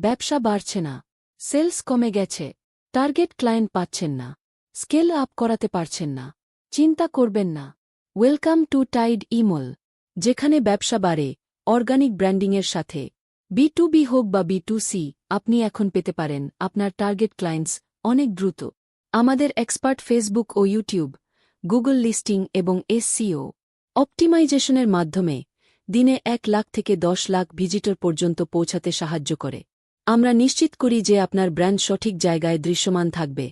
ব্যবসা বাড়ছে না। সেলস কমে গেছে। টার্গেট ক্লায়েন্ট পাচ্ছেন না। স্কেল আপ করাতে পারছেন না। চিন্তা করবেন না। ওয়েলকাম টু টাইড ইমল, যেখানে ব্যবসা বাড়ে, অর্গানিক ব্র্যান্ডিংয়ের সাথে। বি টু বি হোক বা বি টু সি, আপনি এখন পেতে পারেন আপনার টার্গেট ক্লায়েন্টস অনেক দ্রুত। আমাদের এক্সপার্ট ফেসবুক ও ইউটিউব, গুগল লিস্টিং এবং এসসিও। অপটিমাইজেশনের মাধ্যমে দিনে এক লাখ থেকে দশ লাখ ভিজিটর পর্যন্ত পৌঁছাতে সাহায্য করে। আমরা নিশ্চিত করি যে আপনার ব্র্যান্ড সঠিক জায়গায় দৃশ্যমান থাকবে।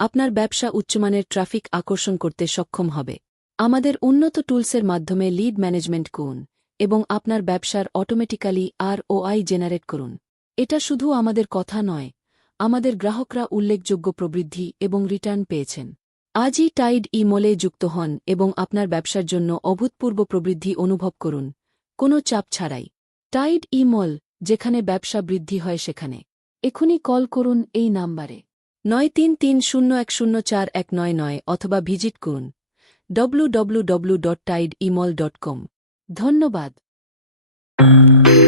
আপনার ব্যবসা উচ্চমানের ট্রাফিক আকর্ষণ করতে সক্ষম হবে। আমাদের উন্নত টুলসের মাধ্যমে লিড ম্যানেজমেন্ট করুন এবং আপনার ব্যবসার অটোমেটিক্যালি আর আই জেনারেট করুন। এটা শুধু আমাদের কথা নয়, আমাদের গ্রাহকরা উল্লেখযোগ্য প্রবৃদ্ধি এবং রিটার্ন পেয়েছেন। আজই টাইড ই ইমলে যুক্ত হন এবং আপনার ব্যবসার জন্য অভূতপূর্ব প্রবৃদ্ধি অনুভব করুন, কোনো চাপ ছাড়াই। টাইড ইমল যেখানে ব্যবসা বৃদ্ধি হয় সেখানে। এখনই কল করুন এই নাম্বারে। নয় তিন তিন শূন্য এক শূন্য চার এক নয় নয় অথবা ভিজিট করুন। ডব্লু ডব্লু ডট ইমল ডট কম ধন্যবাদ। thank you